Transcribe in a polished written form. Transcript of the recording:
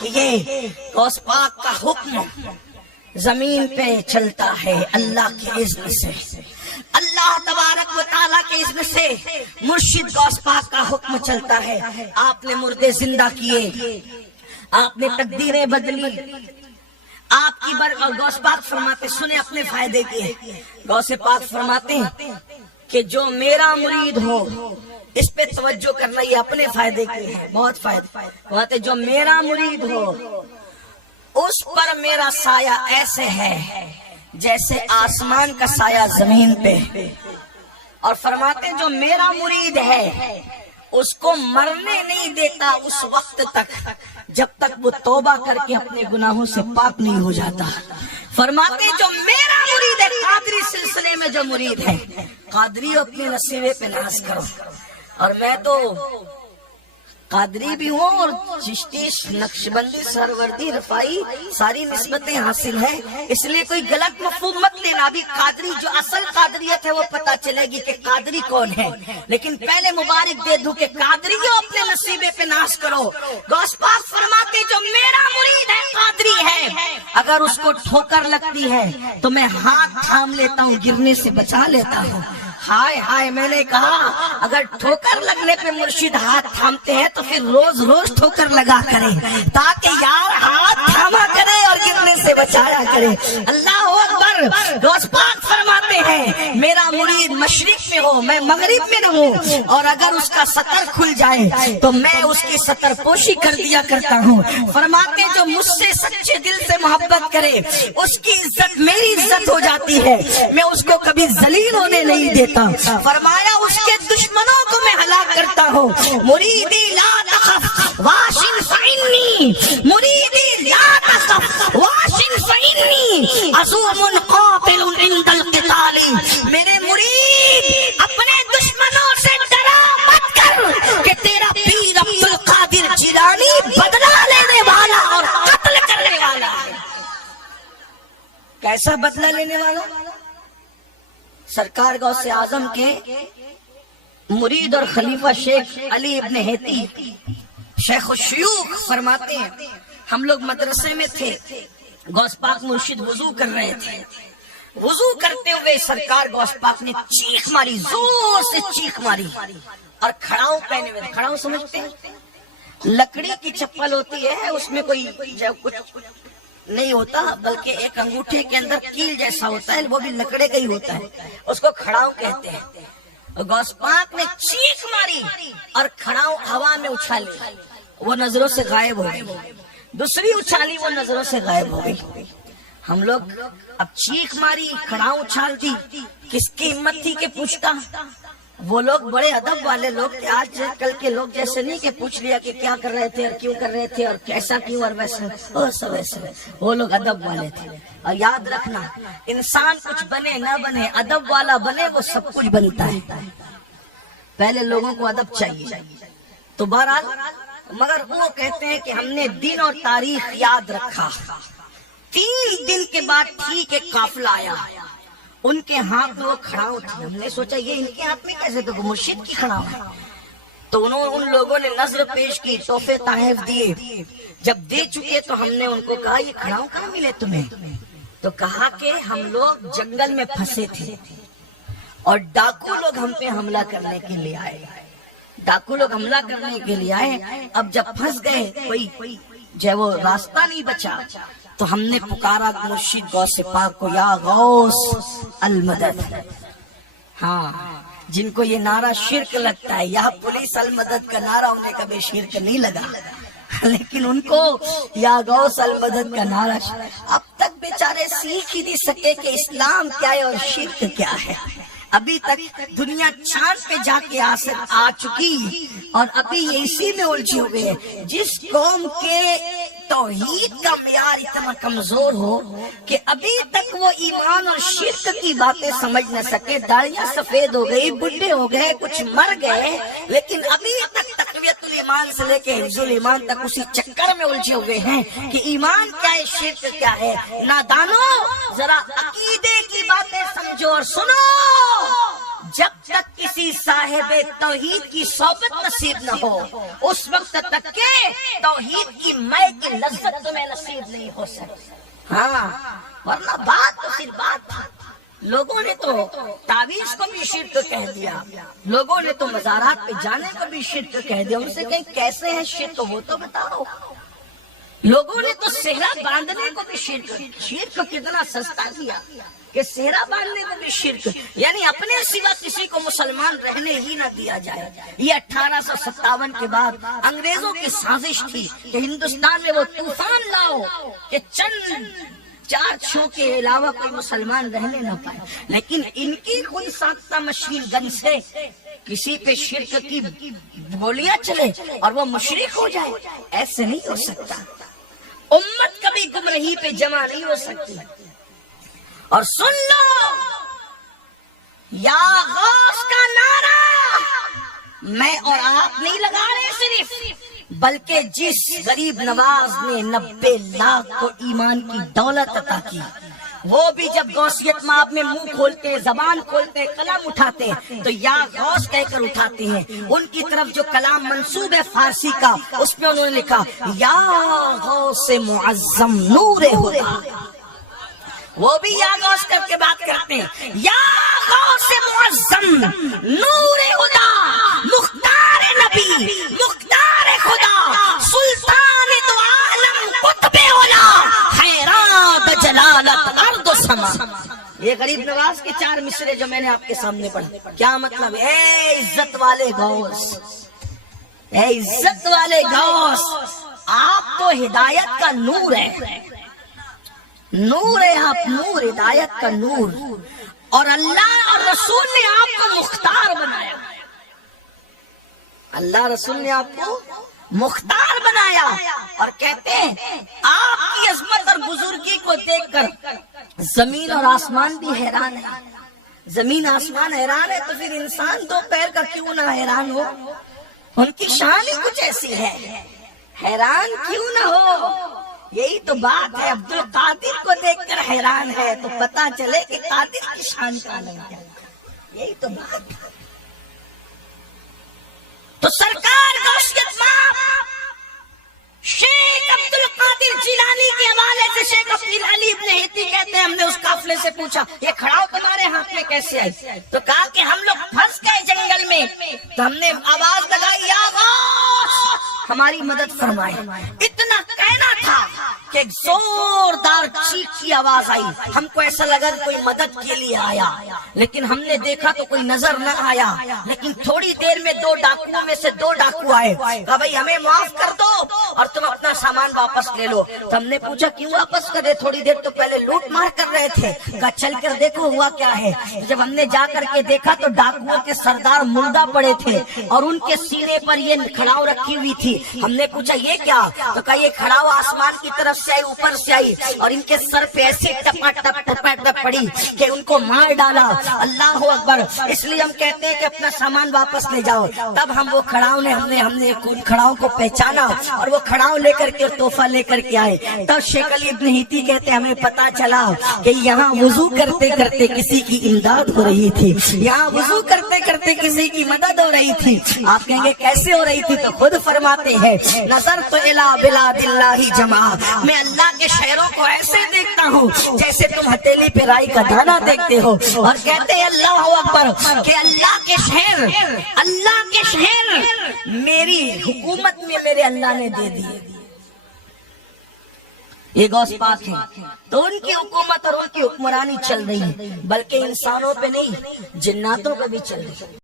کہ یہ غوث پاک کا حکم زمین پہ چلتا ہے اللہ کے اذن سے، اللہ تبارک و تعالیٰ کے اذن سے مرشد غوث پاک کا حکم چلتا ہے۔ آپ نے مردے زندہ کیے، آپ نے تقدیریں بدلی، آپ کی غوث پاک فرماتے سنیں اپنے فائدے کے، غوث پاک فرماتے ہیں کہ جو میرا مرید ہو، اس پہ توجہ کرنا، یہ اپنے فائدے کے ہے، بہت فائدے فرماتے جو میرا مرید ہو اس پر میرا سایہ ایسے ہے جیسے آسمان کا سایہ زمین پہ، اور فرماتے جو میرا مرید ہے اس کو مرنے نہیں دیتا اس وقت تک جب تک وہ توبہ کر کے اپنے گناہوں سے پاک نہیں ہو جاتا۔ فرماتے جو میرا مرید ہے، قادری سلسلے میں جو مرید ہے، قادری اپنے نصیبے پہ ناز کرو، اور میں تو قادری بھی ہوں اور چشتی نقشبندی سروردی رفائی ساری نسبتیں حاصل ہیں، اس لیے کوئی غلط مفہوم مت لینا، ابھی قادری جو اصل قادریت ہے وہ پتہ چلے گی کہ قادری کون ہے، لیکن پہلے مبارک دے دوں کہ قادریوں اپنے نصیبے پہ ناز کرو۔ غوث پاک فرماتے جو میرا مرید ہے قادری ہے، اگر اس کو ٹھوکر لگتی ہے تو میں ہاتھ تھام لیتا ہوں، گرنے سے بچا لیتا ہوں۔ ہائے ہائے، میں نے کہا اگر ٹھوکر لگنے پہ مرشد ہاتھ تھامتے ہیں تو پھر روز روز ٹھوکر لگا کریں تاکہ یار ہاتھ تھاما کرے اور گرنے سے بچایا کرے۔ اللہ اکبر۔ غوث پاک فرماتے ہیں میرا مرید مشرق میں ہو، میں مغرب میں نہ ہوں، اور اگر اس کا سطر کھل جائے تو میں اس کی سطر پوشی کر دیا کرتا ہوں۔ فرماتے جو مجھ سے سچے دل سے محبت کرے اس کی عزت میری عزت ہو جاتی ہے، میں اس کو کبھی ذلیل ہونے نہیں دیتا۔ فرمایا اس کے دشمنوں کو میں ہلاک کرتا ہوں۔ مریدی لا تخف واشن فإنی، مریدی لا تخف واشن فإنی عزوم قاتل عند القتال۔ میرے مرید اپنے دشمنوں سے ڈرا مت کر کہ تیرا پیر عبد القادر جیلانی بدلہ لینے والا اور قتل کرنے والا ہے۔ کیسا بدلہ لینے والا؟ سرکار غوث اعظم کے مرید اور خلیفہ شیخ علی ابن ہیتی شیخ الشیوخ فرماتے ہیں ہم لوگ مدرسے میں تھے، غوث پاک مرشد وضو کر رہے تھے، وضو کرتے ہوئے سرکار غوث پاک نے چیخ ماری، زور سے چیخ ماری، اور کھڑاؤں پہنے ہوئے، کھڑاؤں سمجھتے ہیں لکڑی کی چپل ہوتی ہے، اس میں کوئی کچھ نہیں ہوتا بلکہ ایک انگوٹھے کے اندر کیل جیسا ہوتا ہے، وہ بھی لکڑے کا ہی ہوتا ہے، اس کو کھڑاؤں کہتے ہیں۔ غوث پاک نے چیخ ماری اور کھڑاؤں ہوا میں اچھالی، وہ نظروں سے غائب ہو گئی، دوسری اچھالی وہ نظروں سے غائب ہو گئی۔ ہم لوگ اب چیخ ماری، کھڑاؤں اچھال دی، کس کی ہمت تھی کہ پوچھتا؟ وہ لوگ بڑے ادب والے لوگ تھے، آج کل کے لوگ جیسے نہیں کہ پوچھ لیا کہ کیا کر رہے تھے اور کیوں کر رہے تھے اور کیسا کیوں اور ویسا، اور سب ایسے، وہ لوگ ادب والے تھے۔ اور یاد رکھنا انسان کچھ بنے نہ بنے، ادب والا بنے وہ سب کچھ بنتا ہے، پہلے لوگوں کو ادب چاہیے۔ تو بہرحال مگر وہ کہتے ہیں کہ ہم نے دن اور تاریخ یاد رکھا، 3 دن کے بعد ٹھیک ایک قافلہ آیا، ان کے ہاتھ میں وہ کھڑاؤں تھی، ہم نے سوچا یہ ان کے ہاتھ میں کیسے، تو مرشد کی کھڑاؤں ہے، تو ان لوگوں نے نظر پیش کی، تحفے تحائف دیے، جب دے چکے تو ہم نے ان کو کہا یہ کھڑاؤں کہاں ملے تمہیں؟ تو کہا کہ ہم لوگ جنگل میں پھنسے تھے اور ڈاکو لوگ ہم پہ حملہ کرنے کے لیے آئے، ڈاکو لوگ حملہ کرنے کے لیے آئے، اب جب پھنس گئے کوئی جو وہ راستہ نہیں بچا تو ہم نے پکارا مرشد غوث پاک کو، یا غوث المدد۔ ہاں جن کو یہ نعرہ شرک لگتا ہے، یا پولیس المدد کا نعرہ انہیں کبھی شرک نہیں لگا، لیکن ان کو یا غوث المدد کا نعرہ اب تک بیچارے سیکھ ہی نہیں سکے کہ اسلام کیا ہے اور شرک کیا ہے۔ ابھی تک دنیا چاند پہ جا کے آ چکی اور ابھی یہ اسی میں الجھے ہوئے ہیں۔ جس قوم کے توحید کا معیار اتنا کمزور ہو کہ ابھی تک وہ ایمان اور شرک کی باتیں سمجھ نہ سکے، داڑیاں سفید ہو گئی، بڈھے ہو گئے، کچھ مر گئے، لیکن ابھی تک تقویت الایمان سے لے کے حفظ الایمان تک اسی چکر میں الجھے ہوئے ہیں کہ ایمان کیا ہے، شرک کیا ہے۔ نادانو ذرا عقیدے کی باتیں سمجھو اور سنو، جب تک کسی صاحب توحید کی صحبت نصیب نہ ہو اس وقت تک کہ توحید کی مے کی لذت تمہیں نصیب نہیں ہو سکتی. ہاں ورنہ بات تو صرف بات تھا. لوگوں نے تو تعویذ کو بھی شرک کہہ دیا, لوگوں نے تو مزارات پہ جانے کو بھی شرک کہہ دیا. ان سے کہیں کیسے ہے شرک وہ تو بتاؤ. لوگوں نے تو صحرا باندھنے کو بھی شرک کتنا سستا کیا کہ صحرا باندھنے کو بھی شرک, یعنی اپنے سوا کسی کو مسلمان رہنے ہی نہ دیا جائے. یہ 1857 کے بعد انگریزوں کی سازش تھی کہ ہندوستان میں وہ طوفان لاؤ کہ چند 4 چھو کے علاوہ کوئی مسلمان رہنے نہ پائے. لیکن ان کی خود ساختہ مشین گن سے کسی پہ شرک کی گولیاں چلے اور وہ مشرک ہو جائے, ایسے نہیں ہو سکتا. امت کبھی گمراہی پہ جمع نہیں ہو سکتی. اور سن لو, یا غوث کا نعرہ میں اور آپ نہیں لگا رہے صرف, بلکہ جس غریب نواز نے 90 لاکھ کو ایمان کی دولت عطا کی, وہ بھی جب غوثیت مآب میں منہ کھولتے, زبان کھولتے, قلم اٹھاتے تو یا غوث کہہ کر اٹھاتے ہیں. ان کی طرف جو کلام منسوب ہے فارسی کا, اس میں انہوں نے لکھا یا غوث معظم نور ہدا. وہ بھی یا غوث کر کے بات کرتے ہیں, یا غوث معظم نور ہدا مختار نبی مختار خدا سلطان دو عالم قطب اولا حیران جلالت ارض و سما. یہ غریب نواز کے 4 مصرے جو میں نے آپ کے سامنے پڑھے, کیا مطلب؟ اے عزت والے غوث, اے عزت والے غوث, آپ تو ہدایت کا نور ہے, نور ہے آپ, نور ہدایت کا نور. اور اللہ اور رسول نے آپ کو مختار بنایا, اللہ رسول نے آپ کو مختار بنایا. اور کہتے ہیں آپ کی عظمت اور بزرگی کو دیکھ کر زمین اور آسمان بھی حیران ہے. زمین آسمان حیران ہے تو پھر انسان 2 پیر کا کیوں نہ حیران ہو. ان کی شان ہی کچھ ایسی ہے, حیران کیوں نہ ہو. یہی تو بات ہے, عبد القادر کو دیکھ کر حیران ہے تو پتا چلے کہ قادر کی شان کا عالم کیا ہے. یہی تو بات ہے. تو سرکار غوثیت مآب شیخ عبد القادر جیلانی کے حوالے سے شیخ پیر علی ابن ہیتی کہتے ہیں, ہم نے اس قافلے سے پوچھا یہ کھڑاؤ تمہارے ہاتھ میں کیسے آئی؟ تو کہا کہ ہم لوگ پھنس گئے جنگل میں, تو ہم نے آواز لگائی یا غوث ہماری مدد فرمائے. اتنا کہنا تھا کہ ایک زوردار چیخ کی آواز آئی. ہم کو ایسا لگا کوئی مدد کے لیے آیا, لیکن ہم نے دیکھا تو کوئی نظر نہ آیا. لیکن تھوڑی دیر میں 2 ڈاکوؤں میں سے 2 ڈاکو آئے, کہا بھائی ہمیں معاف کر دو اور تم اپنا سامان واپس لے لو. تو ہم نے پوچھا کیوں واپس کرے, تھوڑی دیر تو پہلے لوٹ مار کر رہے تھے. کہا چل کر دیکھو ہوا کیا ہے. جب ہم نے جا کر کے دیکھا تو ڈاکوؤں کے سردار مردہ پڑے تھے اور ان کے سینے پر یہ کھڑاؤ رکھی ہوئی تھی. ہم نے پوچھا یہ کیا, تو کہا یہ کھڑاؤ آسمان کی طرف سے آئی, اوپر سے آئی اور ان کے سر پہ ایسی ٹپا ٹپ ٹپا ٹپ پڑی کہ ان کو مار ڈالا. اللہ اکبر. اس لیے ہم کہتے ہیں کہ اپنا سامان واپس لے جاؤ. تب ہم وہ کھڑاؤ نے ہم نے کھڑاؤں کو پہچانا اور وہ کھڑاؤ لے کر کے تحفہ لے کر کے آئے. تب شیخ علی ابن ہیتی کہتے ہیں ہمیں پتا چلا کہ یہاں وضو کرتے کرتے کسی کی امداد ہو رہی تھی, یہاں وضو کرتے کرتے کسی کی مدد ہو رہی تھی. آپ کہیں گے کیسے ہو رہی تھی, تو خود فرماتے ہیں نظر تو الی بلاد اللہ جمع, میں اللہ کے شہروں کو ایسے دیکھتا ہوں جیسے تم ہتھیلی پہ رائی کا دانا دیکھتے ہو. اور کہتے ہیں اللہ اکبر کہ اللہ کے شہر میری حکومت میں میرے اللہ نے دے دیے. یہ غوث پاک ہیں تو ان کی حکومت اور ان کی حکمرانی چل رہی ہے, بلکہ انسانوں پہ نہیں جناتوں پہ بھی چل رہی ہے.